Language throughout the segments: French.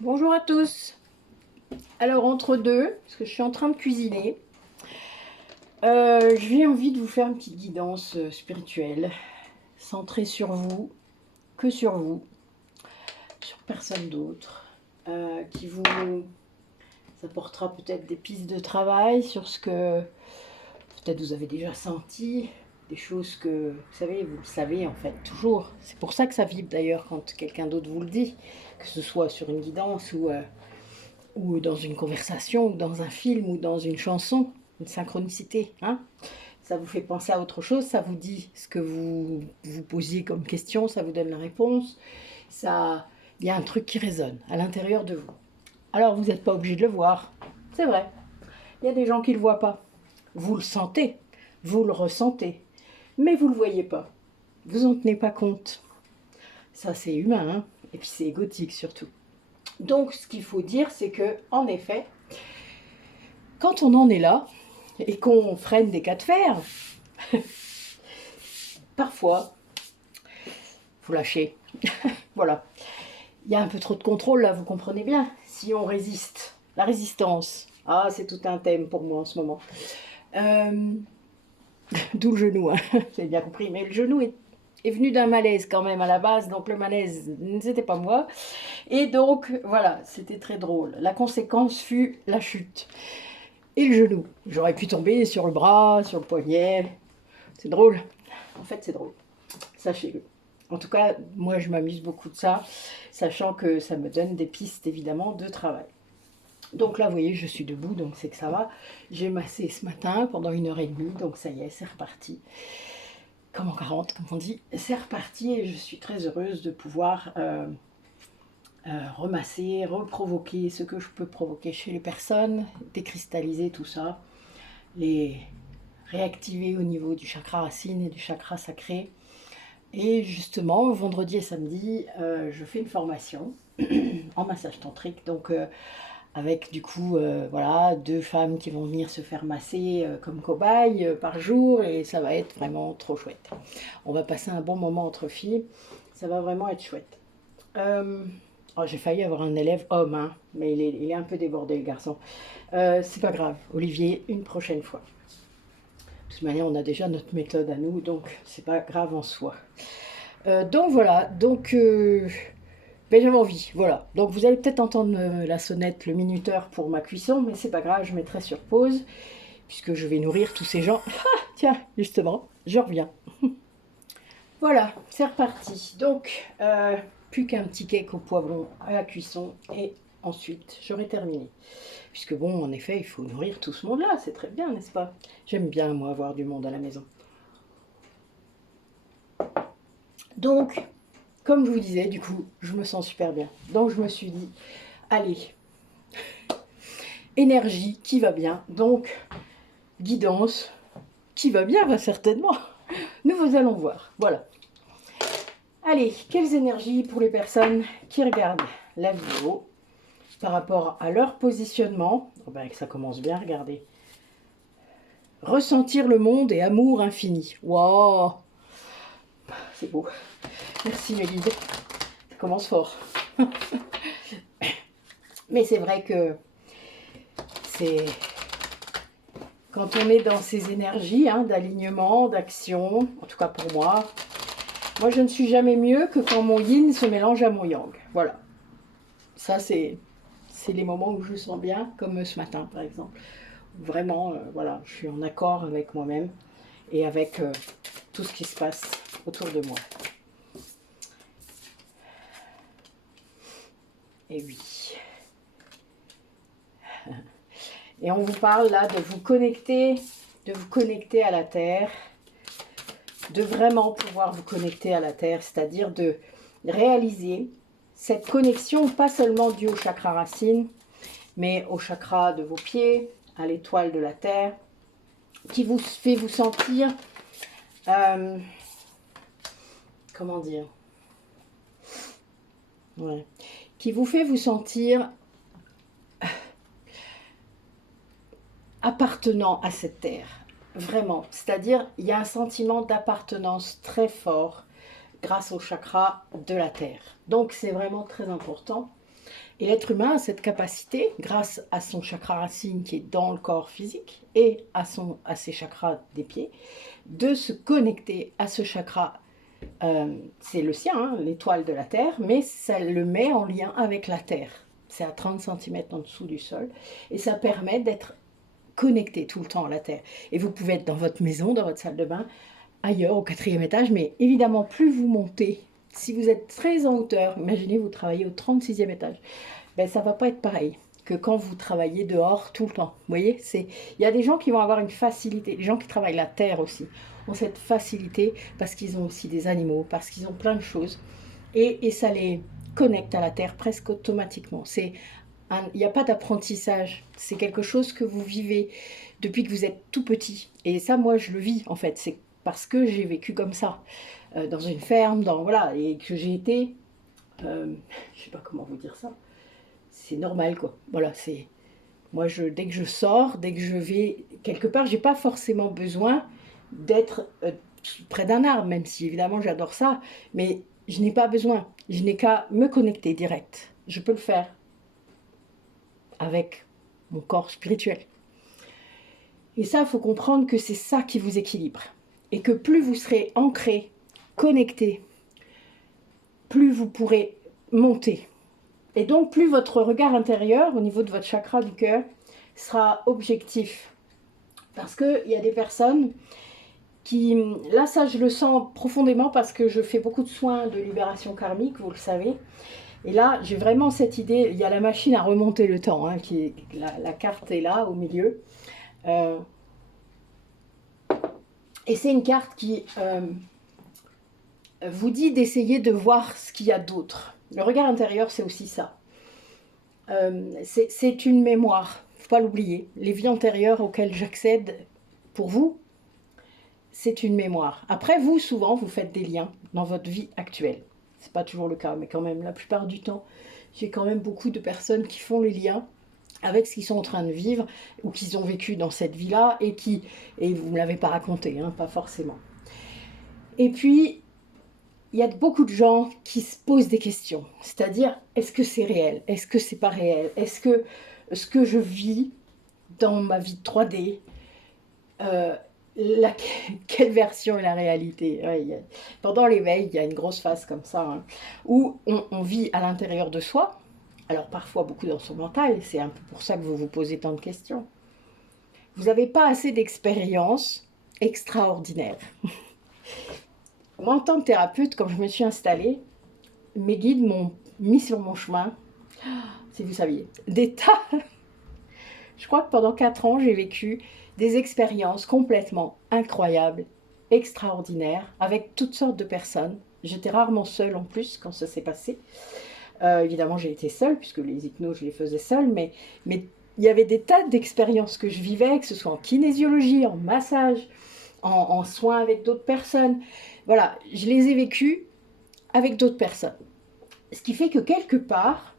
Bonjour à tous. Alors entre deux, parce que je suis en train de cuisiner, j'ai envie de vous faire une petite guidance spirituelle, centrée sur vous, que sur vous, sur personne d'autre, qui vous apportera peut-être des pistes de travail sur ce que peut-être vous avez déjà senti, des choses que vous le savez en fait toujours. C'est pour ça que ça vibre d'ailleurs quand quelqu'un d'autre vous le dit, que ce soit sur une guidance ou dans une conversation, ou dans un film, ou dans une chanson, une synchronicité. Hein, ça vous fait penser à autre chose, ça vous dit ce que vous vous posiez comme question, ça vous donne la réponse. Ça, il y a un truc qui résonne à l'intérieur de vous. Alors vous n'êtes pas obligé de le voir, c'est vrai. Il y a des gens qui ne le voient pas. Vous le sentez, vous le ressentez, mais vous ne le voyez pas. Vous en tenez pas compte. Ça c'est humain, hein, et puis c'est égotique surtout. Donc ce qu'il faut dire, c'est que en effet, quand on en est là, et qu'on freine des cas de fer, parfois, faut lâcher. Voilà. Il y a un peu trop de contrôle là, vous comprenez bien. Si on résiste, la résistance. Ah, c'est tout un thème pour moi en ce moment. Euh, D'où le genou, hein. Vous avez bien compris. Mais le genou est venu d'un malaise quand même à la base, donc le malaise, c'était pas moi. Et donc, voilà, c'était très drôle. La conséquence fut la chute. Et le genou. J'aurais pu tomber sur le bras, sur le poignet. C'est drôle. En fait, c'est drôle. Sachez-le. En tout cas, moi, je m'amuse beaucoup de ça, sachant que ça me donne des pistes, évidemment, de travail. Donc là, vous voyez, je suis debout, donc c'est que ça va. J'ai massé ce matin pendant 1 heure et demie, donc ça y est, c'est reparti. Comme en 40, comme on dit, c'est reparti et je suis très heureuse de pouvoir remasser, reprovoquer ce que je peux provoquer chez les personnes, décristalliser tout ça, les réactiver au niveau du chakra racine et du chakra sacré. Et justement, vendredi et samedi, je fais une formation en massage tantrique, donc avec du coup, voilà, 2 femmes qui vont venir se faire masser comme cobayes par jour, et ça va être vraiment trop chouette. On va passer un bon moment entre filles, ça va vraiment être chouette. Oh, j'ai failli avoir un élève homme, hein, mais il est un peu débordé le garçon. C'est pas grave, Olivier, une prochaine fois. De toute manière, on a déjà notre méthode à nous, donc c'est pas grave en soi. Donc voilà, donc ben, j'avais envie, voilà. Donc vous allez peut-être entendre la sonnette, le minuteur pour ma cuisson, mais c'est pas grave, je mettrai sur pause, puisque je vais nourrir tous ces gens. Ah, tiens, justement, je reviens. Voilà, c'est reparti. Donc, plus qu'un petit cake au poivron à la cuisson, et ensuite, j'aurai terminé. Puisque bon, en effet, il faut nourrir tout ce monde-là, c'est très bien, n'est-ce pas? J'aime bien, moi, avoir du monde à la maison. Donc, comme je vous disais, du coup, je me sens super bien. Donc, je me suis dit, allez, énergie qui va bien, donc guidance qui va bien, va certainement. Nous allons voir. Voilà. Allez, quelles énergies pour les personnes qui regardent la vidéo par rapport à leur positionnement. Oh ben, ça commence bien, regardez. Ressentir le monde et amour infini. Waouh, c'est beau. Merci mes guides. Ça commence fort. Mais c'est vrai que c'est quand on est dans ces énergies hein, d'alignement, d'action, en tout cas pour moi je ne suis jamais mieux que quand mon yin se mélange à mon yang. Voilà. Ça c'est les moments où je sens bien, comme ce matin par exemple. Vraiment, voilà, je suis en accord avec moi-même et avec tout ce qui se passe autour de moi. Et oui. Et on vous parle là de vous connecter à la Terre, de vraiment pouvoir vous connecter à la Terre, c'est-à-dire de réaliser cette connexion, pas seulement due au chakra racine, mais au chakra de vos pieds, à l'étoile de la Terre, qui vous fait vous sentir, comment dire, ouais, qui vous fait vous sentir appartenant à cette terre, vraiment. C'est-à-dire, il y a un sentiment d'appartenance très fort grâce au chakra de la terre. Donc, c'est vraiment très important. Et l'être humain a cette capacité, grâce à son chakra racine qui est dans le corps physique et à ses chakras des pieds, de se connecter à ce chakra. C'est le sien, hein, l'étoile de la Terre, mais ça le met en lien avec la Terre. C'est à 30 cm en dessous du sol. Et ça permet d'être connecté tout le temps à la Terre. Et vous pouvez être dans votre maison, dans votre salle de bain, ailleurs, au 4e étage, mais évidemment, plus vous montez, si vous êtes très en hauteur, imaginez vous travaillez au 36e étage, ben, ça ne va pas être pareil que quand vous travaillez dehors tout le temps. Vous voyez, il y a des gens qui vont avoir une facilité, les gens qui travaillent la terre aussi, ont cette facilité parce qu'ils ont aussi des animaux, parce qu'ils ont plein de choses, et ça les connecte à la terre presque automatiquement. Il n'y a pas d'apprentissage, c'est quelque chose que vous vivez depuis que vous êtes tout petit. Et ça, moi, je le vis en fait, c'est parce que j'ai vécu comme ça, dans une ferme, voilà, et que j'ai été, je ne sais pas comment vous dire ça, c'est normal quoi. Voilà, moi dès que je sors, dès que je vais quelque part, j'ai pas forcément besoin d'être près d'un arbre, même si évidemment j'adore ça, mais je n'ai pas besoin. Je n'ai qu'à me connecter direct. Je peux le faire avec mon corps spirituel. Et ça, il faut comprendre que c'est ça qui vous équilibre. Et que plus vous serez ancré, connecté, plus vous pourrez monter. Et donc, plus votre regard intérieur, au niveau de votre chakra du cœur, sera objectif. Parce qu'il y a des personnes qui... Là, ça, je le sens profondément parce que je fais beaucoup de soins de libération karmique, vous le savez. Et là, j'ai vraiment cette idée, il y a la machine à remonter le temps, hein, la carte est là, au milieu. Et c'est une carte qui vous dit d'essayer de voir ce qu'il y a d'autre. Le regard intérieur, c'est aussi ça. C'est une mémoire, il ne faut pas l'oublier. Les vies antérieures auxquelles j'accède, pour vous, c'est une mémoire. Après, vous, souvent, vous faites des liens dans votre vie actuelle. Ce n'est pas toujours le cas, mais quand même, la plupart du temps, j'ai quand même beaucoup de personnes qui font les liens avec ce qu'ils sont en train de vivre ou qu'ils ont vécu dans cette vie-là et vous ne me l'avez pas raconté, hein, pas forcément. Et puis, il y a beaucoup de gens qui se posent des questions, c'est-à-dire, est-ce que c'est réel? Est-ce que c'est pas réel? Est-ce que ce que je vis dans ma vie de 3D, quelle version est la réalité? Ouais, pendant l'éveil, il y a une grosse phase comme ça, hein, où on vit à l'intérieur de soi, alors parfois beaucoup dans son mental, c'est un peu pour ça que vous vous posez tant de questions. Vous n'avez pas assez d'expérience extraordinaire. Moi, en tant que thérapeute, quand je me suis installée, mes guides m'ont mis sur mon chemin, si vous saviez, des tas. Je crois que pendant 4 ans, j'ai vécu des expériences complètement incroyables, extraordinaires, avec toutes sortes de personnes. J'étais rarement seule en plus quand ça s'est passé. Évidemment, j'ai été seule, puisque les hypnos, je les faisais seule, mais il y avait des tas d'expériences que je vivais, que ce soit en kinésiologie, en massage, en soins avec d'autres personnes. Voilà, je les ai vécues avec d'autres personnes. Ce qui fait que quelque part,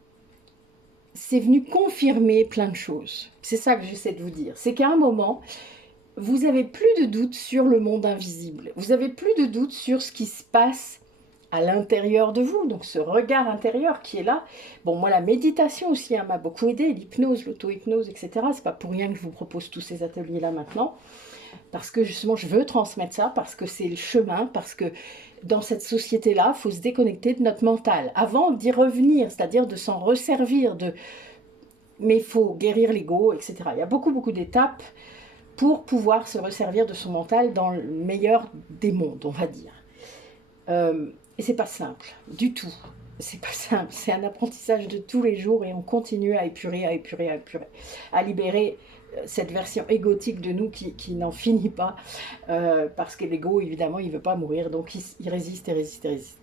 c'est venu confirmer plein de choses. C'est ça que j'essaie de vous dire. C'est qu'à un moment, vous n'avez plus de doute sur le monde invisible. Vous n'avez plus de doute sur ce qui se passe à l'intérieur de vous. Donc ce regard intérieur qui est là. Bon, moi, la méditation aussi m'a beaucoup aidé, l'hypnose, l'auto-hypnose, etc. C'est pas pour rien que je vous propose tous ces ateliers-là maintenant. Parce que justement, je veux transmettre ça, parce que c'est le chemin, parce que dans cette société-là, il faut se déconnecter de notre mental avant d'y revenir, c'est-à-dire de s'en resservir. Mais il faut guérir l'ego, etc. Il y a beaucoup, beaucoup d'étapes pour pouvoir se resservir de son mental dans le meilleur des mondes, on va dire. Et c'est pas simple, du tout. C'est pas simple, c'est un apprentissage de tous les jours et on continue à épurer, à libérer cette version égotique de nous qui n'en finit pas, parce que l'ego, évidemment, il ne veut pas mourir, donc il résiste et résiste et résiste.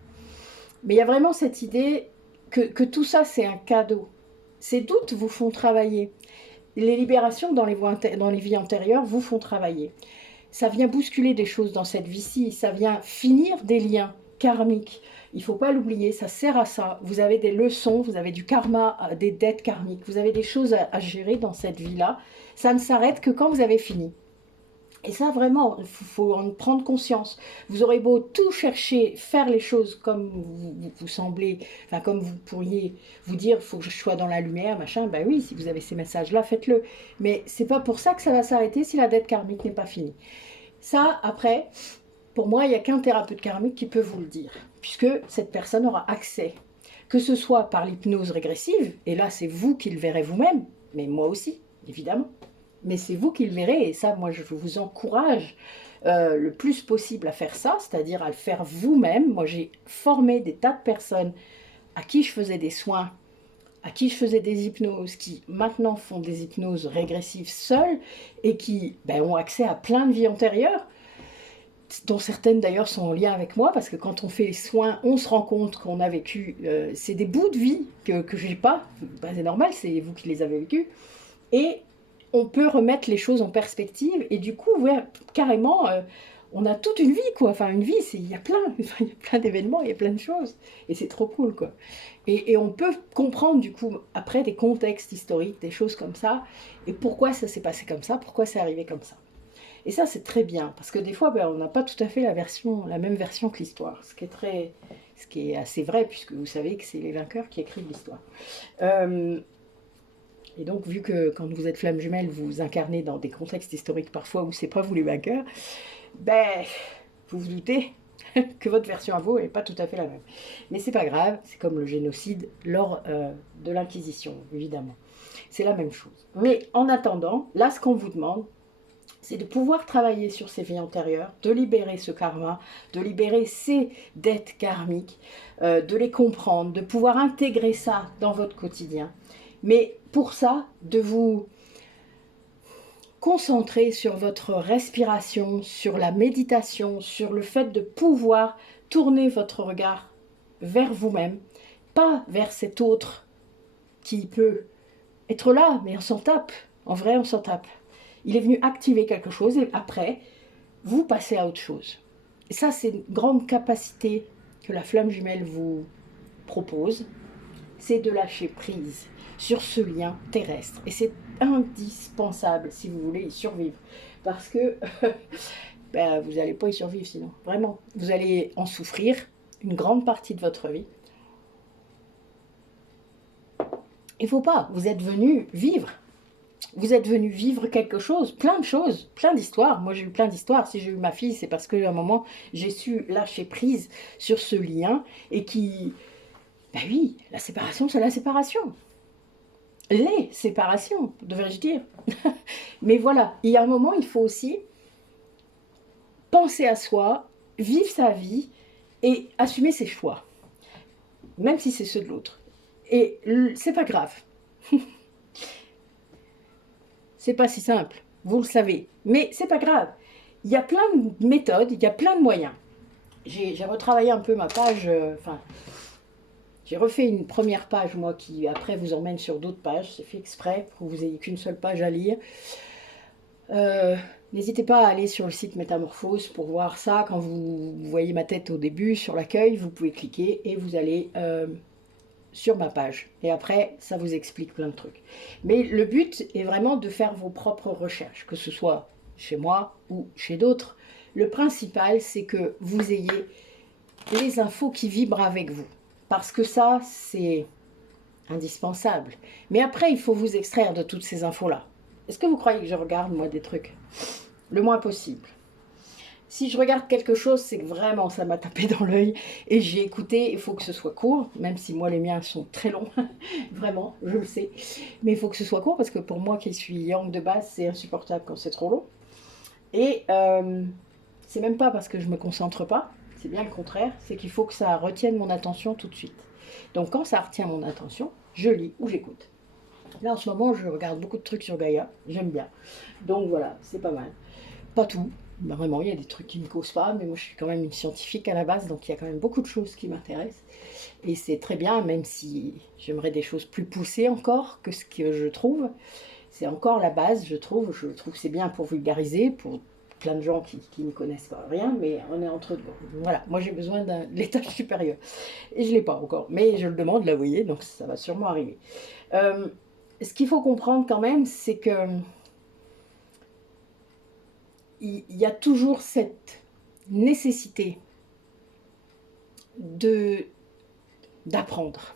Mais il y a vraiment cette idée que tout ça, c'est un cadeau. Ces doutes vous font travailler. Les libérations dans les vies antérieures vous font travailler. Ça vient bousculer des choses dans cette vie-ci, ça vient finir des liens karmiques. Il ne faut pas l'oublier, ça sert à ça. Vous avez des leçons, vous avez du karma, des dettes karmiques, vous avez des choses à gérer dans cette vie-là. Ça ne s'arrête que quand vous avez fini. Et ça, vraiment, il faut en prendre conscience. Vous aurez beau tout chercher, faire les choses comme vous semblez, enfin comme vous pourriez vous dire, il faut que je sois dans la lumière, machin. Ben oui, si vous avez ces messages-là, faites-le. Mais c'est pas pour ça que ça va s'arrêter si la dette karmique n'est pas finie. Ça, après, pour moi, il n'y a qu'un thérapeute karmique qui peut vous le dire, puisque cette personne aura accès, que ce soit par l'hypnose régressive, et là, c'est vous qui le verrez vous-même, mais moi aussi, évidemment. Mais c'est vous qui le verrez, et ça, moi, je vous encourage le plus possible à faire ça, c'est-à-dire à le faire vous-même. Moi, j'ai formé des tas de personnes à qui je faisais des soins, à qui je faisais des hypnoses, qui maintenant font des hypnoses régressives seules, et qui ont accès à plein de vies antérieures, dont certaines d'ailleurs sont en lien avec moi, parce que quand on fait les soins, on se rend compte qu'on a vécu, c'est des bouts de vie que je n'ai pas, c'est normal, c'est vous qui les avez vécus, et on peut remettre les choses en perspective, et du coup, ouais, carrément, on a toute une vie, quoi. Enfin, une vie, il y a plein d'événements, il y a plein de choses, et c'est trop cool, quoi. Et on peut comprendre, du coup, après, des contextes historiques, des choses comme ça, et pourquoi ça s'est passé comme ça, pourquoi c'est arrivé comme ça. Et ça, c'est très bien, parce que des fois, on n'a pas tout à fait la même version que l'histoire, ce qui est assez vrai, puisque vous savez que c'est les vainqueurs qui écrivent l'histoire. Et donc, vu que quand vous êtes flamme jumelle, vous incarnez dans des contextes historiques parfois où c'est pas vous les vainqueurs, vous vous doutez que votre version à vous n'est pas tout à fait la même. Mais c'est pas grave, c'est comme le génocide lors de l'Inquisition, évidemment. C'est la même chose. Mais en attendant, là, ce qu'on vous demande, c'est de pouvoir travailler sur ces vies antérieures, de libérer ce karma, de libérer ces dettes karmiques, de les comprendre, de pouvoir intégrer ça dans votre quotidien. Mais pour ça, de vous concentrer sur votre respiration, sur la méditation, sur le fait de pouvoir tourner votre regard vers vous-même, pas vers cet autre qui peut être là, mais on s'en tape. En vrai, on s'en tape. Il est venu activer quelque chose et après, vous passez à autre chose. Et ça, c'est une grande capacité que la flamme jumelle vous propose, c'est de lâcher prise sur ce lien terrestre. Et c'est indispensable si vous voulez y survivre. Parce que vous n'allez pas y survivre sinon. Vraiment. Vous allez en souffrir une grande partie de votre vie. Il ne faut pas. Vous êtes venu vivre. Vous êtes venu vivre quelque chose, plein de choses, plein d'histoires. Moi, j'ai eu plein d'histoires. Si j'ai eu ma fille, c'est parce qu'à un moment, j'ai su lâcher prise sur ce lien et qui... oui, la séparation, c'est la séparation. Les séparations, devrais-je dire. Mais voilà, il y a un moment, il faut aussi penser à soi, vivre sa vie et assumer ses choix, même si c'est ceux de l'autre. Et c'est pas grave. C'est pas si simple, vous le savez, mais c'est pas grave. Il y a plein de méthodes, il y a plein de moyens. J'ai retravaillé un peu ma page, j'ai refait une première page, moi, qui après vous emmène sur d'autres pages. C'est fait exprès pour que vous n'ayez qu'une seule page à lire. N'hésitez pas à aller sur le site Métamorphose pour voir ça. Quand vous voyez ma tête au début sur l'accueil, vous pouvez cliquer et vous allez sur ma page. Et après, ça vous explique plein de trucs. Mais le but est vraiment de faire vos propres recherches, que ce soit chez moi ou chez d'autres. Le principal, c'est que vous ayez les infos qui vibrent avec vous. Parce que ça, c'est indispensable. Mais après, il faut vous extraire de toutes ces infos-là. Est-ce que vous croyez que je regarde, moi, des trucs? Le moins possible. Si je regarde quelque chose, c'est que vraiment ça m'a tapé dans l'œil et j'ai écouté. Il faut que ce soit court, même si moi les miens sont très longs, vraiment, je le sais. Mais il faut que ce soit court parce que pour moi qui suis yang de base, c'est insupportable quand c'est trop long. Et c'est même pas parce que je me concentre pas, c'est bien le contraire, c'est qu'il faut que ça retienne mon attention tout de suite. Donc quand ça retient mon attention, je lis ou j'écoute. Là en ce moment, je regarde beaucoup de trucs sur Gaïa, j'aime bien. Donc voilà, c'est pas mal. Pas tout, vraiment, il y a des trucs qui ne me causent pas, mais moi je suis quand même une scientifique à la base, donc il y a quand même beaucoup de choses qui m'intéressent. Et c'est très bien, même si j'aimerais des choses plus poussées encore que ce que je trouve. C'est encore la base, je trouve. Je trouve que c'est bien pour vulgariser, pour plein de gens qui ne connaissent pas rien, mais on est entre deux. Voilà, moi j'ai besoin d'un l'étage supérieur. Et je ne l'ai pas encore, mais je le demande, là vous voyez, donc ça va sûrement arriver. Ce qu'il faut comprendre quand même, c'est que il y a toujours cette nécessité d'apprendre.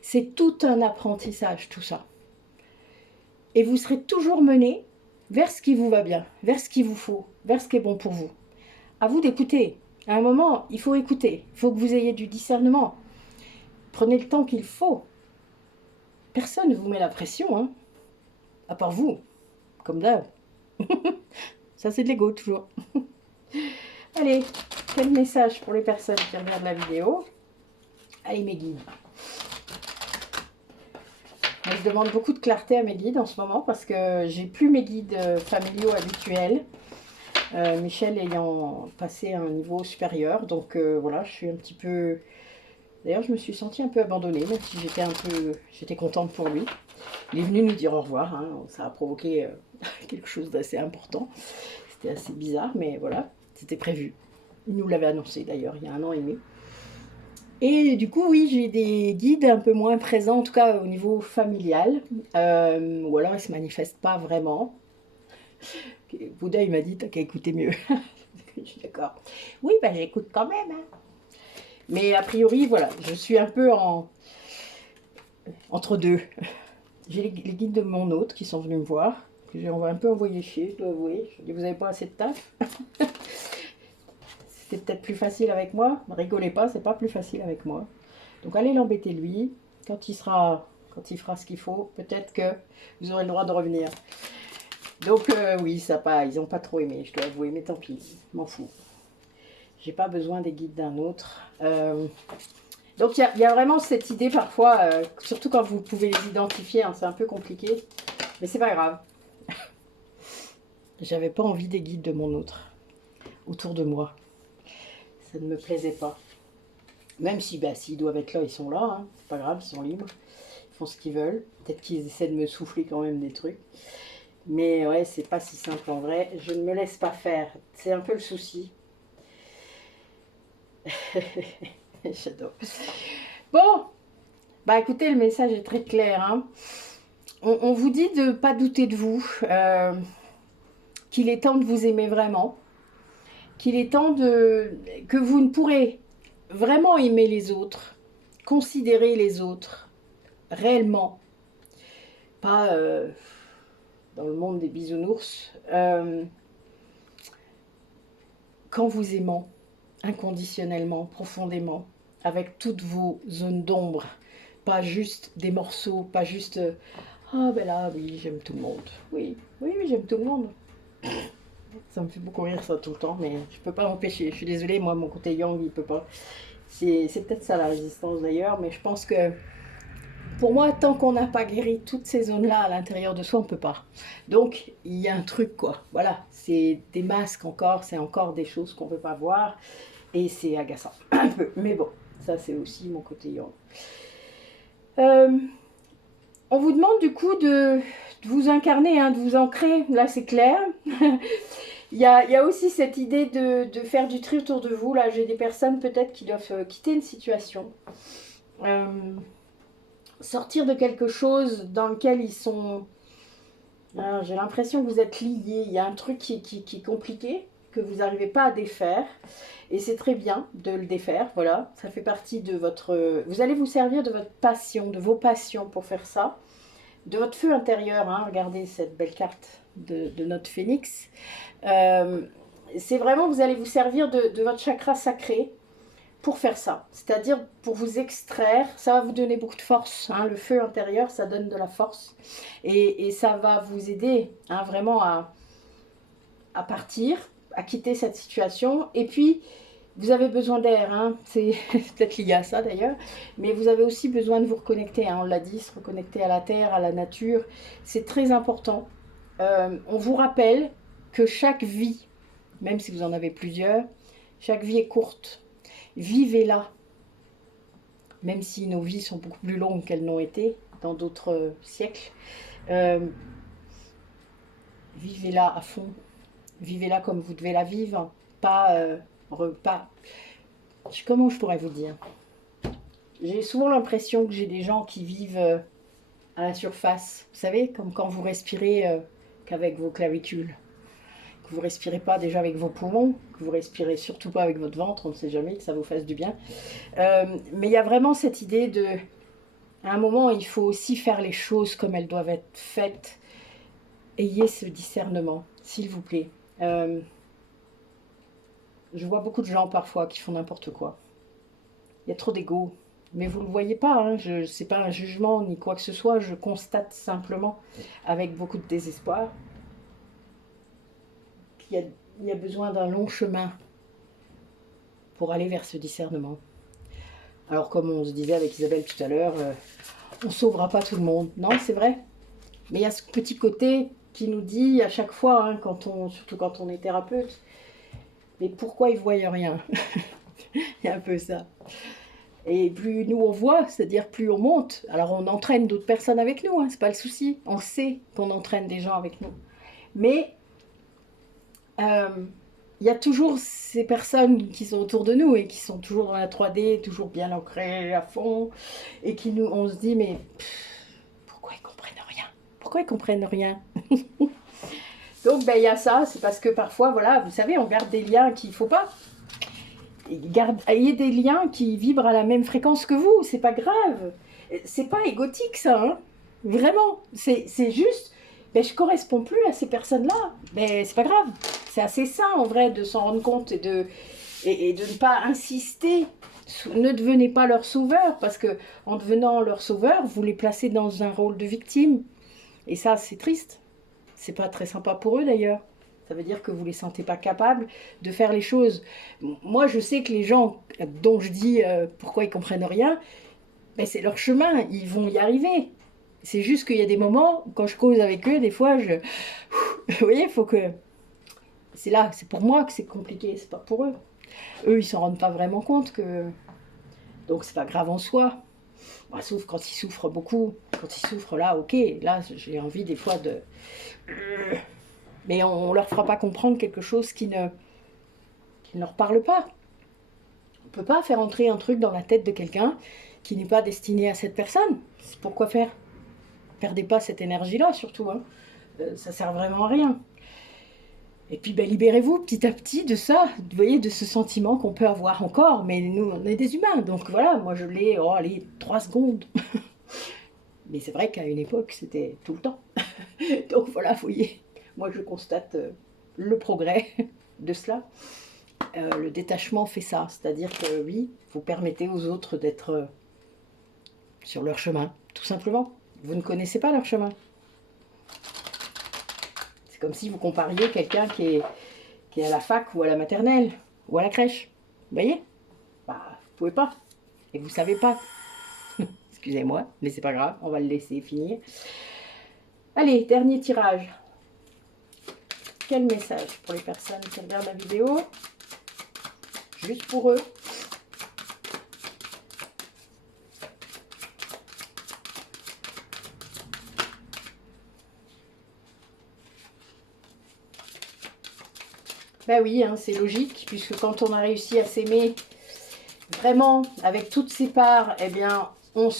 C'est tout un apprentissage, tout ça. Et vous serez toujours mené vers ce qui vous va bien, vers ce qu'il vous faut, vers ce qui est bon pour vous. À vous d'écouter. À un moment, il faut écouter. Il faut que vous ayez du discernement. Prenez le temps qu'il faut. Personne ne vous met la pression, hein, à part vous, comme d'hab. Ça, c'est de l'ego, toujours. Allez, quel message pour les personnes qui regardent la vidéo? Allez, mes guides. Je demande beaucoup de clarté à mes guides en ce moment parce que j'ai plus mes guides familiaux habituels. Michel ayant passé à un niveau supérieur. Donc voilà, je suis un petit peu... D'ailleurs, je me suis sentie un peu abandonnée, même si j'étais contente pour lui. Il est venu nous dire au revoir, hein. Ça a provoqué quelque chose d'assez important. C'était assez bizarre, mais voilà, c'était prévu. Il nous l'avait annoncé d'ailleurs il y a 1 an et demi. Et du coup, oui, j'ai des guides un peu moins présents, en tout cas au niveau familial. Ou alors ils ne se manifestent pas vraiment. Bouddha, il m'a dit, t'as qu'à écouter mieux. Je suis d'accord. Oui, ben j'écoute quand même. Hein. Mais a priori, voilà, je suis un peu entre deux. J'ai les guides de mon hôte qui sont venus me voir, que j'ai un peu envoyé chier, je dois avouer. Je dis, vous n'avez pas assez de taf. C'est peut-être plus facile avec moi. Ne rigolez pas, c'est pas plus facile avec moi. Donc allez l'embêter lui. Quand il fera ce qu'il faut, peut-être que vous aurez le droit de revenir. Donc oui, ils n'ont pas trop aimé, je dois avouer, mais tant pis, je m'en fous. J'ai pas besoin des guides d'un autre. Donc il y a vraiment cette idée parfois, surtout quand vous pouvez les identifier, hein, c'est un peu compliqué, mais c'est pas grave. J'avais pas envie des guides de mon autre autour de moi. Ça ne me plaisait pas. Même si, s'ils doivent être là, ils sont là, hein. C'est pas grave, ils sont libres. Ils font ce qu'ils veulent. Peut-être qu'ils essaient de me souffler quand même des trucs. Mais ouais, c'est pas si simple en vrai. Je ne me laisse pas faire. C'est un peu le souci. J'adore. Bon, écoutez, le message est très clair. Hein. On vous dit de ne pas douter de vous. Qu'il est temps de vous aimer vraiment. Qu'il est temps que vous ne pourrez vraiment aimer les autres. Considérer les autres. Réellement. Pas dans le monde des bisounours. Qu'en vous aimant inconditionnellement, profondément, avec toutes vos zones d'ombre. Pas juste des morceaux, pas juste ah ben là, oui, j'aime tout le monde. Oui, j'aime tout le monde. Ça me fait beaucoup rire ça tout le temps, mais je peux pas m'empêcher. Je suis désolée, moi, mon côté yang, il peut pas. C'est peut-être ça la résistance d'ailleurs, mais je pense que pour moi, tant qu'on n'a pas guéri toutes ces zones-là à l'intérieur de soi, on ne peut pas. Donc, il y a un truc, quoi. Voilà, c'est des masques encore, c'est encore des choses qu'on ne peut pas voir. Et c'est agaçant, un peu. Mais bon, ça, c'est aussi mon côté yang. On vous demande du coup de vous incarner, hein, de vous ancrer. Là, c'est clair. Il y a aussi cette idée de faire du tri autour de vous. Là, j'ai des personnes peut-être qui doivent quitter une situation. Sortir de quelque chose dans lequel ils sont... j'ai l'impression que vous êtes liés. Il y a un truc qui est compliqué, que vous n'arrivez pas à défaire. Et c'est très bien de le défaire, voilà. Ça fait partie de votre... Vous allez vous servir de votre passion, de vos passions pour faire ça. De votre feu intérieur, hein. Regardez cette belle carte de notre phénix. C'est vraiment, vous allez vous servir de votre chakra sacré pour faire ça. C'est-à-dire pour vous extraire, ça va vous donner beaucoup de force. Hein. Le feu intérieur, ça donne de la force. Et ça va vous aider, hein, vraiment à partir, à quitter cette situation. Et puis, vous avez besoin d'air, hein. C'est peut-être lié à ça d'ailleurs, mais vous avez aussi besoin de vous reconnecter, hein. On l'a dit, se reconnecter à la terre, à la nature, c'est très important. On vous rappelle que chaque vie, même si vous en avez plusieurs, chaque vie est courte. Vivez-la, même si nos vies sont beaucoup plus longues qu'elles n'ont été dans d'autres siècles. Vivez-la à fond. Vivez-la comme vous devez la vivre, pas... Comment je pourrais vous dire? J'ai souvent l'impression que j'ai des gens qui vivent à la surface. Vous savez, comme quand vous respirez qu'avec vos clavicules. que vous respirez pas déjà avec vos poumons, que vous respirez surtout pas avec votre ventre, on ne sait jamais que ça vous fasse du bien. Mais il y a vraiment cette idée de, à un moment, il faut aussi faire les choses comme elles doivent être faites. Ayez ce discernement, s'il vous plaît. Je vois beaucoup de gens parfois qui font n'importe quoi. Il y a trop d'ego. Mais vous ne le voyez pas, hein. Ce n'est pas un jugement ni quoi que ce soit, je constate simplement, avec beaucoup de désespoir, qu'il y a besoin d'un long chemin pour aller vers ce discernement. Alors comme on se disait avec Isabelle tout à l'heure, on ne sauvera pas tout le monde. Non, c'est vrai. Mais il y a ce petit côté qui nous dit à chaque fois, hein, surtout quand on est thérapeute, mais pourquoi ils ne voient rien? Il y a un peu ça. Et plus nous on voit, c'est-à-dire plus on monte. Alors on entraîne d'autres personnes avec nous, hein, c'est pas le souci. On sait qu'on entraîne des gens avec nous. Mais il y a toujours ces personnes qui sont autour de nous et qui sont toujours dans la 3D, toujours bien ancrées à fond, et qui nous, on se dit mais pourquoi ils comprennent rien? Pourquoi ils comprennent rien? Donc ben il y a ça, c'est parce que parfois voilà, vous savez, on garde des liens qu'il faut pas. Ayez des liens qui vibrent à la même fréquence que vous, c'est pas grave. C'est pas égotique ça, hein. Vraiment. C'est juste, mais je corresponds plus à ces personnes-là. Mais c'est pas grave. C'est assez sain en vrai de s'en rendre compte et de ne pas insister. Ne devenez pas leur sauveur, parce que en devenant leur sauveur, vous les placez dans un rôle de victime. Et ça, c'est triste. C'est pas très sympa pour eux d'ailleurs. Ça veut dire que vous ne les sentez pas capables de faire les choses. Moi, je sais que les gens dont je dis pourquoi ils comprennent rien, ben, c'est leur chemin, ils vont y arriver. C'est juste qu'il y a des moments, quand je cause avec eux, des fois, vous voyez, il faut que... C'est là, c'est pour moi que c'est compliqué, c'est pas pour eux. Eux, ils s'en rendent pas vraiment compte que... Donc, c'est pas grave en soi. Bah, sauf quand ils souffrent beaucoup. Quand ils souffrent là, ok, là, j'ai envie des fois de... Mais on ne leur fera pas comprendre quelque chose qui ne leur parle pas. On ne peut pas faire entrer un truc dans la tête de quelqu'un qui n'est pas destiné à cette personne. Pourquoi faire? Perdez pas cette énergie-là, surtout. Hein. Ça sert vraiment à rien. Et puis, ben, libérez-vous petit à petit de ça, vous voyez, de ce sentiment qu'on peut avoir encore. Mais nous, on est des humains, donc voilà, moi je l'ai, allez, 3 secondes. Mais c'est vrai qu'à une époque, c'était tout le temps. Donc voilà, vous voyez, moi je constate le progrès de cela. Le détachement fait ça, c'est-à-dire que oui, vous permettez aux autres d'être sur leur chemin, tout simplement. Vous ne connaissez pas leur chemin. C'est comme si vous compariez quelqu'un qui est à la fac ou à la maternelle ou à la crèche. Vous voyez? Bah, vous pouvez pas. Et vous savez pas. Excusez-moi, mais c'est pas grave, on va le laisser finir. Allez, dernier tirage. Quel message pour les personnes qui regardent la vidéo? Juste pour eux. Ben oui, hein, c'est logique, puisque quand on a réussi à s'aimer vraiment avec toutes ses parts, eh bien, on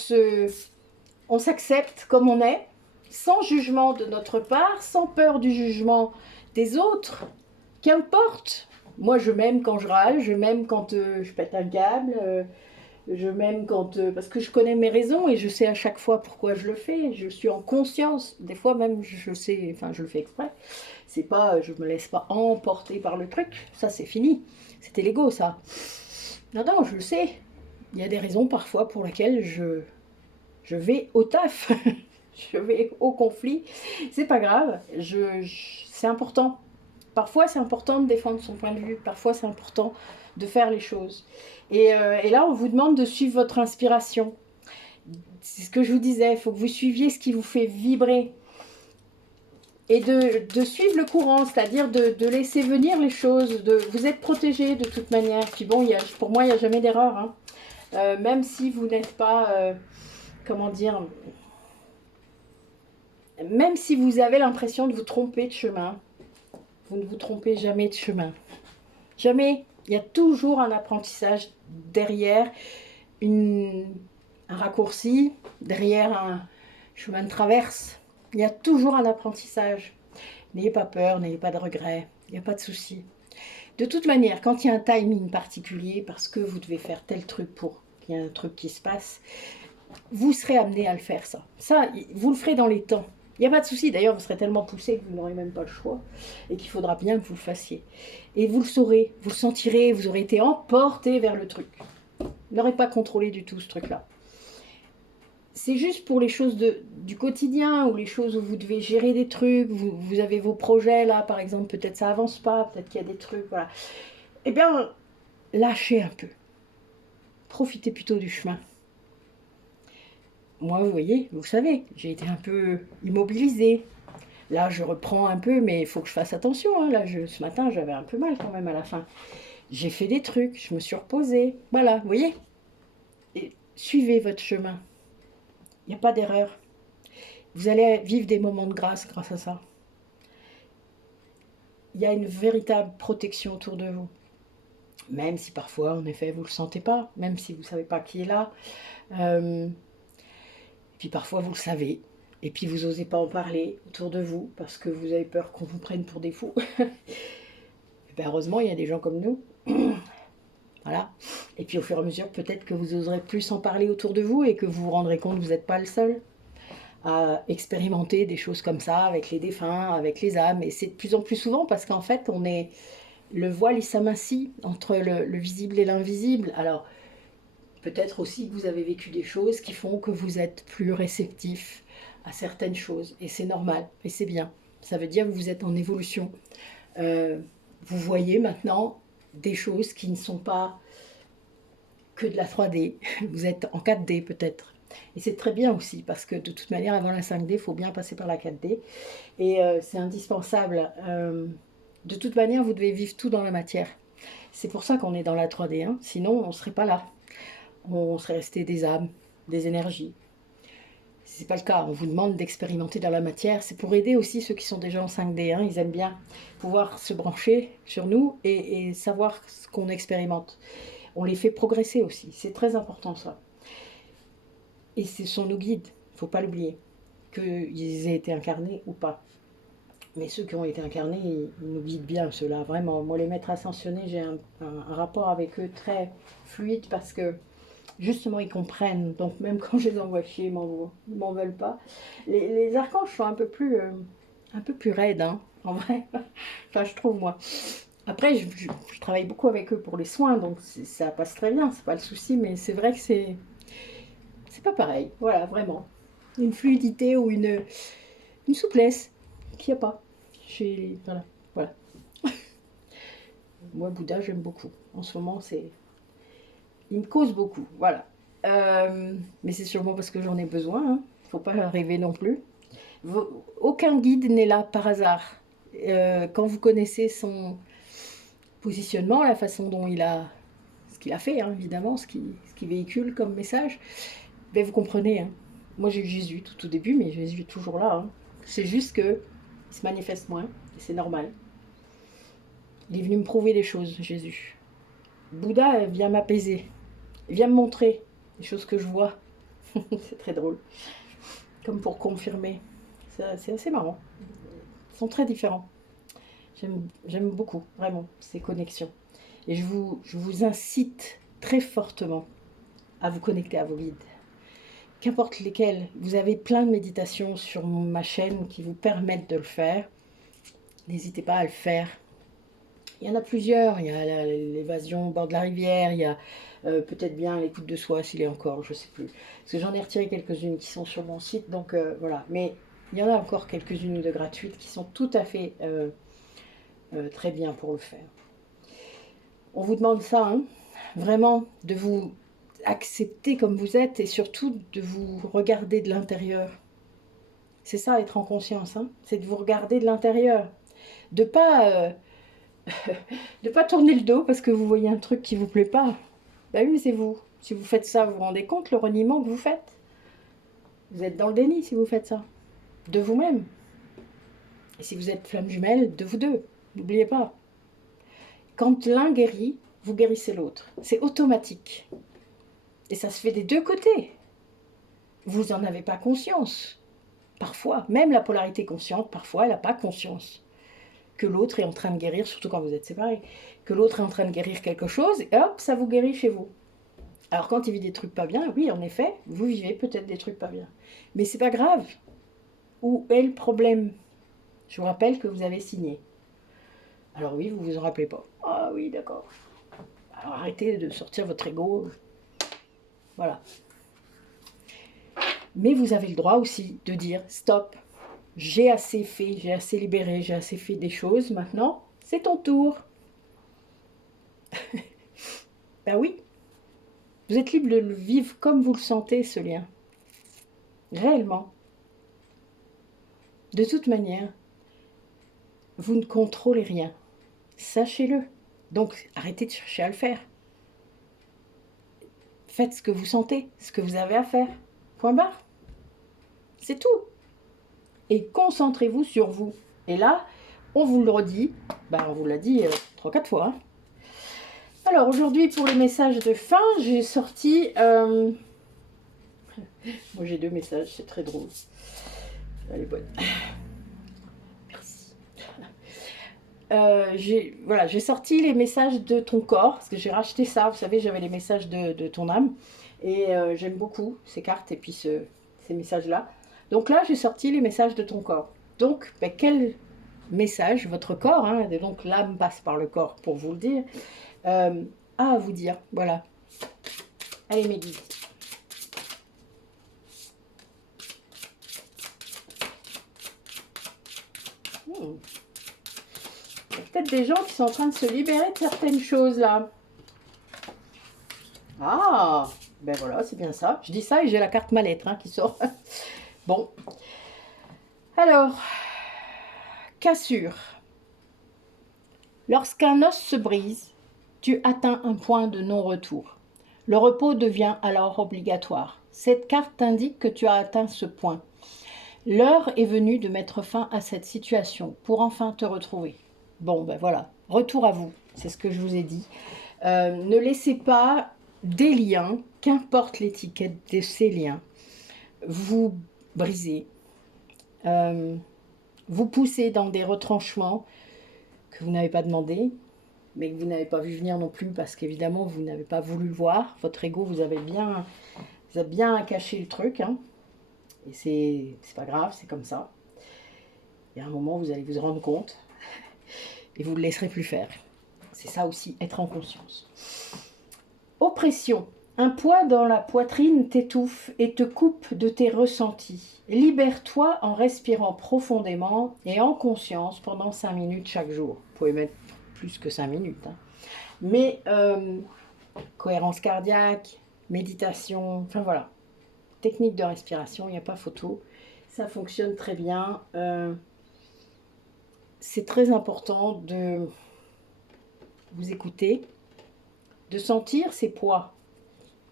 s'accepte comme on est, sans jugement de notre part, sans peur du jugement des autres, qu'importe. Moi, je m'aime quand je râle, je m'aime quand je pète un câble, je m'aime quand... parce que je connais mes raisons et je sais à chaque fois pourquoi je le fais. Je suis en conscience. Des fois même, je sais... Enfin, je le fais exprès. C'est pas... Je me laisse pas emporter par le truc. Ça, c'est fini. C'était l'ego, ça. Non, non, je le sais. Il y a des raisons parfois pour lesquelles je vais au taf. Je vais au conflit. C'est pas grave. C'est important. Parfois, c'est important de défendre son point de vue. Parfois, c'est important de faire les choses. Et là, on vous demande de suivre votre inspiration. C'est ce que je vous disais. Il faut que vous suiviez ce qui vous fait vibrer. Et de suivre le courant, c'est-à-dire de laisser venir les choses. Vous êtes protégé de toute manière. Puis bon, pour moi, il n'y a jamais d'erreur. Hein. Même si vous n'êtes pas... comment dire... Même si vous avez l'impression de vous tromper de chemin, vous ne vous trompez jamais de chemin. Jamais. Il y a toujours un apprentissage derrière, un raccourci, derrière un chemin de traverse. Il y a toujours un apprentissage. N'ayez pas peur, n'ayez pas de regrets. Il n'y a pas de souci. De toute manière, quand il y a un timing particulier, parce que vous devez faire tel truc pour qu'il y ait un truc qui se passe, vous serez amené à le faire, ça. Ça, vous le ferez dans les temps. Il n'y a pas de souci. D'ailleurs, vous serez tellement poussé que vous n'aurez même pas le choix et qu'il faudra bien que vous le fassiez. Et vous le saurez, vous le sentirez, vous aurez été emporté vers le truc. Vous n'aurez pas contrôlé du tout ce truc-là. C'est juste pour les choses du quotidien ou les choses où vous devez gérer des trucs, vous avez vos projets là, par exemple, peut-être ça avance pas, peut-être qu'il y a des trucs, voilà. Eh bien, lâchez un peu. Profitez plutôt du chemin. Moi, vous voyez, vous savez, j'ai été un peu immobilisée. Là, je reprends un peu, mais il faut que je fasse attention. Hein. Là, ce matin, j'avais un peu mal quand même à la fin. J'ai fait des trucs, je me suis reposée. Voilà, vous voyez. Et suivez votre chemin. Il n'y a pas d'erreur. Vous allez vivre des moments de grâce grâce à ça. Il y a une véritable protection autour de vous. Même si parfois, en effet, vous ne le sentez pas, même si vous ne savez pas qui est là. Puis parfois, vous le savez. Et puis, vous n'osez pas en parler autour de vous parce que vous avez peur qu'on vous prenne pour des fous. Et bien, heureusement, il y a des gens comme nous. Voilà. Et puis, au fur et à mesure, peut-être que vous oserez plus en parler autour de vous et que vous vous rendrez compte que vous n'êtes pas le seul à expérimenter des choses comme ça avec les défunts, avec les âmes. Et c'est de plus en plus souvent parce qu'en fait, le voile, il s'amincit entre le visible et l'invisible. Alors, peut-être aussi que vous avez vécu des choses qui font que vous êtes plus réceptif à certaines choses. Et c'est normal, et c'est bien. Ça veut dire que vous êtes en évolution. Vous voyez maintenant des choses qui ne sont pas que de la 3D. Vous êtes en 4D peut-être. Et c'est très bien aussi, parce que de toute manière, avant la 5D, il faut bien passer par la 4D. Et c'est indispensable. De toute manière, vous devez vivre tout dans la matière. C'est pour ça qu'on est dans la 3D. Hein. Sinon, on ne serait pas là. On serait resté des âmes, des énergies. Ce n'est pas le cas. On vous demande d'expérimenter dans la matière. C'est pour aider aussi ceux qui sont déjà en 5D. Hein. Ils aiment bien pouvoir se brancher sur nous et savoir ce qu'on expérimente. On les fait progresser aussi. C'est très important ça. Et ce sont nos guides. Il ne faut pas l'oublier. Qu'ils aient été incarnés ou pas. Mais ceux qui ont été incarnés, ils nous guident bien, ceux-là, vraiment. Moi, les maîtres ascensionnés, j'ai un rapport avec eux très fluide parce que, justement, ils comprennent. Donc, même quand je les envoie chier, ils m'en veulent pas. Les archanges sont un peu plus raides, hein, en vrai. Enfin, je trouve, moi. Après, je travaille beaucoup avec eux pour les soins, donc ça passe très bien, c'est pas le souci, mais c'est vrai que c'est pas pareil. Voilà, vraiment. Une fluidité ou une souplesse qu'il n'y a pas. Voilà. Moi, Bouddha, j'aime beaucoup. En ce moment, il me cause beaucoup. Voilà. Mais c'est sûrement parce que j'en ai besoin. Hein. Faut pas rêver non plus. Aucun guide n'est là par hasard. Quand vous connaissez son positionnement, la façon dont ce qu'il a fait, hein, évidemment, ce qu'il véhicule comme message, ben vous comprenez. Hein. Moi, j'ai eu Jésus tout au début, mais Jésus est toujours là. Hein. C'est juste que il se manifeste moins, et c'est normal. Il est venu me prouver des choses, Jésus. Bouddha vient m'apaiser. Il vient me montrer les choses que je vois. C'est très drôle. Comme pour confirmer. C'est assez marrant. Ils sont très différents. J'aime beaucoup, vraiment, ces connexions. Et je vous incite très fortement à vous connecter à vos guides. Qu'importe lesquels. Vous avez plein de méditations sur ma chaîne qui vous permettent de le faire. N'hésitez pas à le faire. Il y en a plusieurs. Il y a l'évasion au bord de la rivière. Il y a peut-être bien l'écoute de soi s'il est encore, je ne sais plus. Parce que j'en ai retiré quelques-unes qui sont sur mon site. Donc voilà. Mais il y en a encore quelques-unes de gratuites qui sont tout à fait très bien pour le faire. On vous demande ça, hein, vraiment, de vous accepter comme vous êtes et surtout de vous regarder de l'intérieur. C'est ça, être en conscience, hein, c'est de vous regarder de l'intérieur. De pas tourner le dos parce que vous voyez un truc qui vous plaît pas. Bah oui, mais c'est vous. Si vous faites ça, vous vous rendez compte le reniement que vous faites. Vous êtes dans le déni si vous faites ça. De vous-même. Et si vous êtes flamme jumelle, de vous deux. N'oubliez pas. Quand l'un guérit, vous guérissez l'autre. C'est automatique. Et ça se fait des deux côtés. Vous n'en avez pas conscience. Parfois, même la polarité consciente, parfois, elle n'a pas conscience que l'autre est en train de guérir, surtout quand vous êtes séparés, que l'autre est en train de guérir quelque chose, et hop, ça vous guérit chez vous. Alors quand il vit des trucs pas bien, oui, en effet, vous vivez peut-être des trucs pas bien. Mais c'est pas grave. Où est le problème? Je vous rappelle que vous avez signé. Alors oui, vous vous en rappelez pas. Ah oui, d'accord. Alors arrêtez de sortir votre ego. Voilà. Mais vous avez le droit aussi de dire stop. J'ai assez fait, j'ai assez libéré, j'ai assez fait des choses. Maintenant, c'est ton tour. Ben oui. Vous êtes libre de le vivre comme vous le sentez, ce lien. Réellement. De toute manière, vous ne contrôlez rien. Sachez-le. Donc, arrêtez de chercher à le faire. Faites ce que vous sentez, ce que vous avez à faire. Point barre. C'est tout. Et concentrez-vous sur vous. Et là, on vous le redit, on vous l'a dit 3-4 fois. Hein. Alors, aujourd'hui, pour le message de fin, j'ai sorti... Moi, j'ai 2 messages, c'est très drôle. Elle est bonne. J'ai sorti les messages de ton corps, parce que j'ai racheté ça, vous savez, j'avais les messages de ton âme, et j'aime beaucoup ces cartes et puis ces messages-là. Donc là, j'ai sorti les messages de ton corps. Donc, quel message, votre corps, hein, et donc l'âme passe par le corps pour vous le dire, a à vous dire, voilà. Allez mes guides. Il y a peut-être des gens qui sont en train de se libérer de certaines choses là. Ah, ben voilà, c'est bien ça. Je dis ça et j'ai la carte mal-être qui sort. Bon. Alors, cassure. Lorsqu'un os se brise, tu atteins un point de non-retour. Le repos devient alors obligatoire. Cette carte t'indique que tu as atteint ce point. L'heure est venue de mettre fin à cette situation pour enfin te retrouver. Bon, ben voilà, retour à vous, c'est ce que je vous ai dit. Ne laissez pas des liens, qu'importe l'étiquette de ces liens, vous briser, vous pousser dans des retranchements que vous n'avez pas demandé, mais que vous n'avez pas vu venir non plus parce qu'évidemment vous n'avez pas voulu le voir. Votre ego vous a bien caché le truc, hein. Et c'est pas grave, c'est comme ça. Il y a un moment vous allez vous rendre compte et vous ne le laisserez plus faire. C'est ça aussi, être en conscience. Oppression. Un poids dans la poitrine t'étouffe et te coupe de tes ressentis. Libère-toi en respirant profondément et en conscience pendant 5 minutes chaque jour. Vous pouvez mettre plus que 5 minutes. Hein. Mais cohérence cardiaque, méditation, enfin voilà. Technique de respiration, il n'y a pas photo. Ça fonctionne très bien. C'est très important de vous écouter, de sentir ces poids,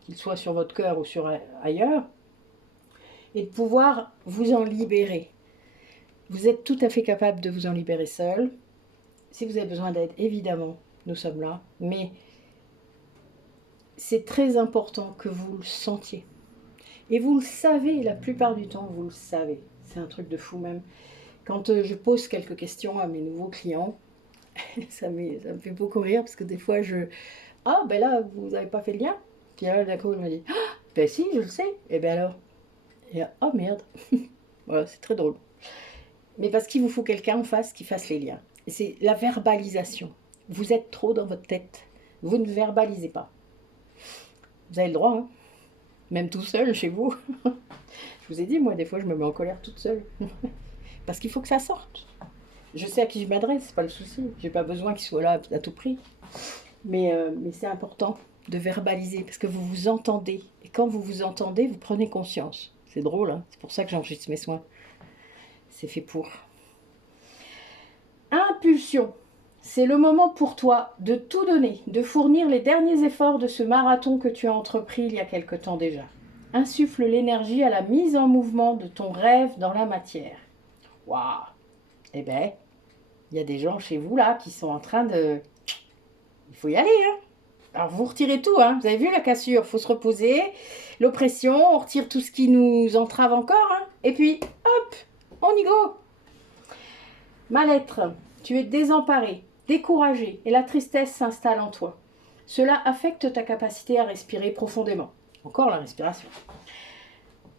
qu'ils soient sur votre cœur ou sur ailleurs, et de pouvoir vous en libérer. Vous êtes tout à fait capable de vous en libérer seul. Si vous avez besoin d'aide, évidemment, nous sommes là. Mais c'est très important que vous le sentiez. Et vous le savez, la plupart du temps, vous le savez. C'est un truc de fou même. Quand je pose quelques questions à mes nouveaux clients, ça me fait beaucoup rire parce que des fois, ah, ben là, vous n'avez pas fait le lien? Puis là, d'un coup, il m'a dit, ah, ben si, je le sais. Et ben alors? Et oh merde. Voilà, c'est très drôle. Mais parce qu'il vous faut quelqu'un en face qui fasse les liens. Et c'est la verbalisation. Vous êtes trop dans votre tête. Vous ne verbalisez pas. Vous avez le droit, hein. Même tout seul, chez vous. Je vous ai dit, moi, des fois, je me mets en colère toute seule. Parce qu'il faut que ça sorte. Je sais à qui je m'adresse, c'est pas le souci. J'ai pas besoin qu'il soit là à tout prix. Mais c'est important de verbaliser parce que vous vous entendez. Et quand vous vous entendez, vous prenez conscience. C'est drôle, hein, c'est pour ça que j'enregistre mes soins. C'est fait pour. Impulsion. C'est le moment pour toi de tout donner, de fournir les derniers efforts de ce marathon que tu as entrepris il y a quelque temps déjà. Insuffle l'énergie à la mise en mouvement de ton rêve dans la matière. Waouh! Eh ben, il y a des gens chez vous là qui sont en train de... Il faut y aller, hein. Alors vous retirez tout, hein. Vous avez vu la cassure, il faut se reposer. L'oppression, on retire tout ce qui nous entrave encore, hein. Et puis, hop, on y go. Mal-être. Tu es désemparé, découragé et la tristesse s'installe en toi. Cela affecte ta capacité à respirer profondément. Encore la respiration.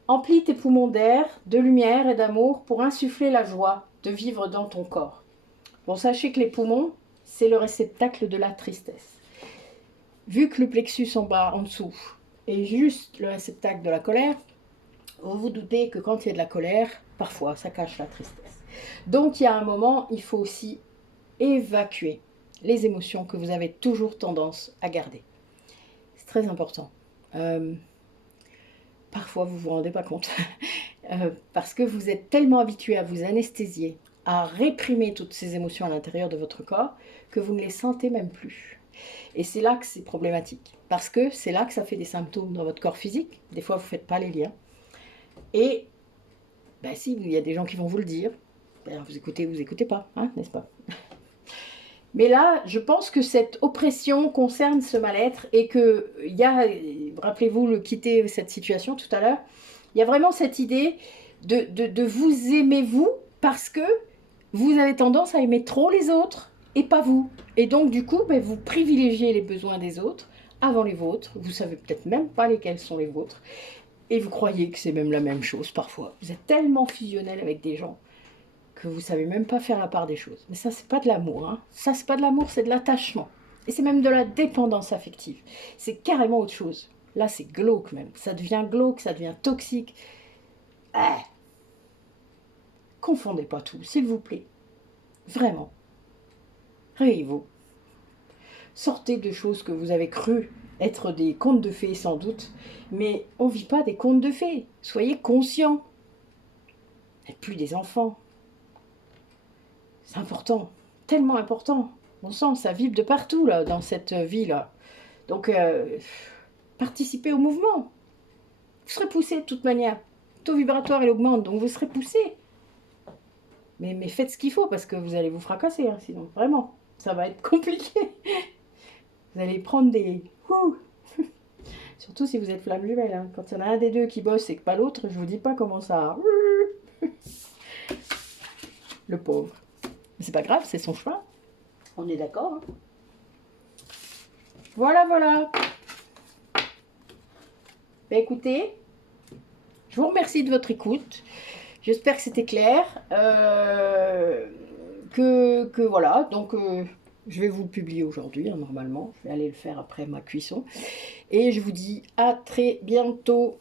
Emplis tes poumons d'air, de lumière et d'amour pour insuffler la joie de vivre dans ton corps. Bon, sachez que les poumons, c'est le réceptacle de la tristesse. Vu que le plexus en bas, en dessous, est juste le réceptacle de la colère, vous vous doutez que quand il y a de la colère, parfois, ça cache la tristesse. Donc, il y a un moment, il faut aussi évacuer les émotions que vous avez toujours tendance à garder. C'est très important. Parfois, vous ne vous rendez pas compte. Parce que vous êtes tellement habitué à vous anesthésier, à réprimer toutes ces émotions à l'intérieur de votre corps, que vous ne les sentez même plus. Et c'est là que c'est problématique. Parce que c'est là que ça fait des symptômes dans votre corps physique. Des fois, vous ne faites pas les liens. Et, ben si, il y a des gens qui vont vous le dire. Ben, vous écoutez pas, hein, n'est-ce pas? Mais là, je pense que cette oppression concerne ce mal-être et que il y a, rappelez-vous, le quitter cette situation tout à l'heure, il y a vraiment cette idée de vous aimer vous parce que vous avez tendance à aimer trop les autres et pas vous. Et donc, du coup, ben, vous privilégiez les besoins des autres avant les vôtres. Vous savez peut-être même pas lesquels sont les vôtres. Et vous croyez que c'est même la même chose parfois. Vous êtes tellement fusionnel avec des gens que vous savez même pas faire la part des choses. Mais ça, c'est pas de l'amour. Hein. Ça, c'est pas de l'amour, c'est de l'attachement. Et c'est même de la dépendance affective. C'est carrément autre chose. Là, c'est glauque même. Ça devient glauque, ça devient toxique. Confondez pas tout, s'il vous plaît. Vraiment. Réveillez-vous. Sortez de choses que vous avez cru être des contes de fées sans doute. Mais on vit pas des contes de fées. Soyez conscients. Vous n'êtes plus des enfants. C'est important, tellement important. On sent, ça vibre de partout là, dans cette vie-là. Donc, participez au mouvement. Vous serez poussé de toute manière. Le taux vibratoire, il augmente, donc vous serez poussé. Mais faites ce qu'il faut, parce que vous allez vous fracasser, hein, sinon, vraiment, ça va être compliqué. Vous allez prendre des... Surtout si vous êtes flamme jumelle. Hein. Quand il y en a un des deux qui bosse et que pas l'autre, je vous dis pas comment ça... Le pauvre. Mais c'est pas grave, c'est son choix. On est d'accord. Hein. Voilà, voilà. Ben écoutez, je vous remercie de votre écoute. J'espère que c'était clair. Que voilà, donc je vais vous le publier aujourd'hui, hein, normalement. Je vais aller le faire après ma cuisson. Et je vous dis à très bientôt.